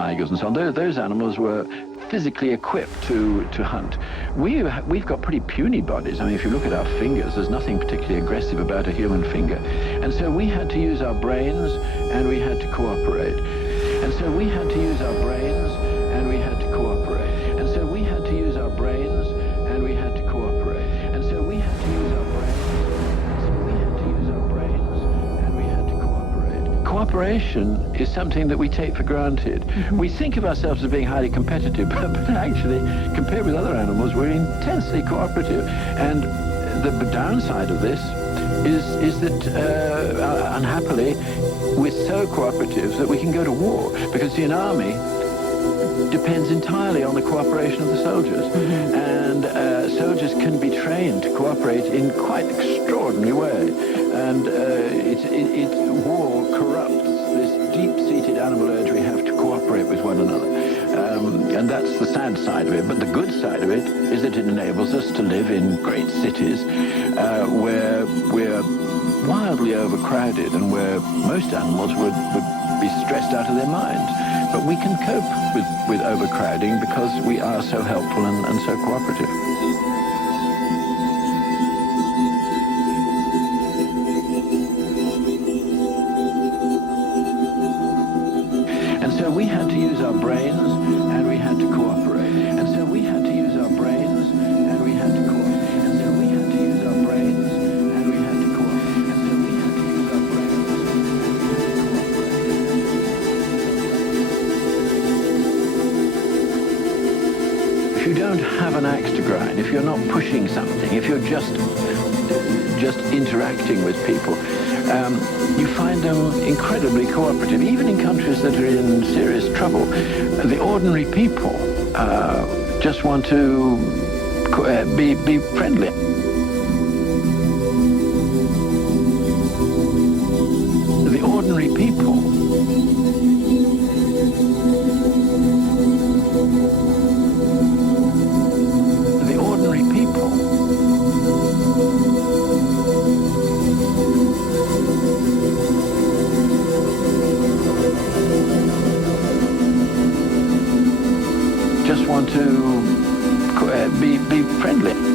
tigers and so on. Those animals were physically equipped to hunt. We've got pretty puny bodies. I mean, if you look at our fingers, there's nothing particularly aggressive about a human finger. And so we had to use our brains, and we had to cooperate. And so we had to use our brains, and we had to cooperate. And so we had to use our brains, and we had to cooperate. And so we had to use our brains, and so we had to use our brains, and we had to cooperate. Cooperation is something that we take for granted. Mm-hmm. We think of ourselves as being highly competitive, but actually, compared with other animals, we're intensely cooperative. And the downside of this is that, unhappily, we're so cooperative that we can go to war, because an army depends entirely on the cooperation of the soldiers. Mm-hmm. And soldiers can be trained to cooperate in quite an extraordinary way. And war corrupts this deep-seated animal urge we have to cooperate with one another. And that's the sad side of it. But the good side of it is that it enables us to live in great cities where we're wildly overcrowded and where most animals would be stressed out of their minds. But we can cope with overcrowding because we are so helpful and so cooperative. And so we had to use our brains, and we had to cooperate. And so we had to use our brains, and we had to cooperate. And so we had to use our brains, and we had to cooperate. And so we had to use our brains, and we had to cooperate. If you don't have an axe to grind, if you're not pushing something, if you're just interacting with people, you find them incredibly cooperative, even in countries that are in serious trouble. The ordinary people just want to be friendly. The ordinary people just want to be friendly.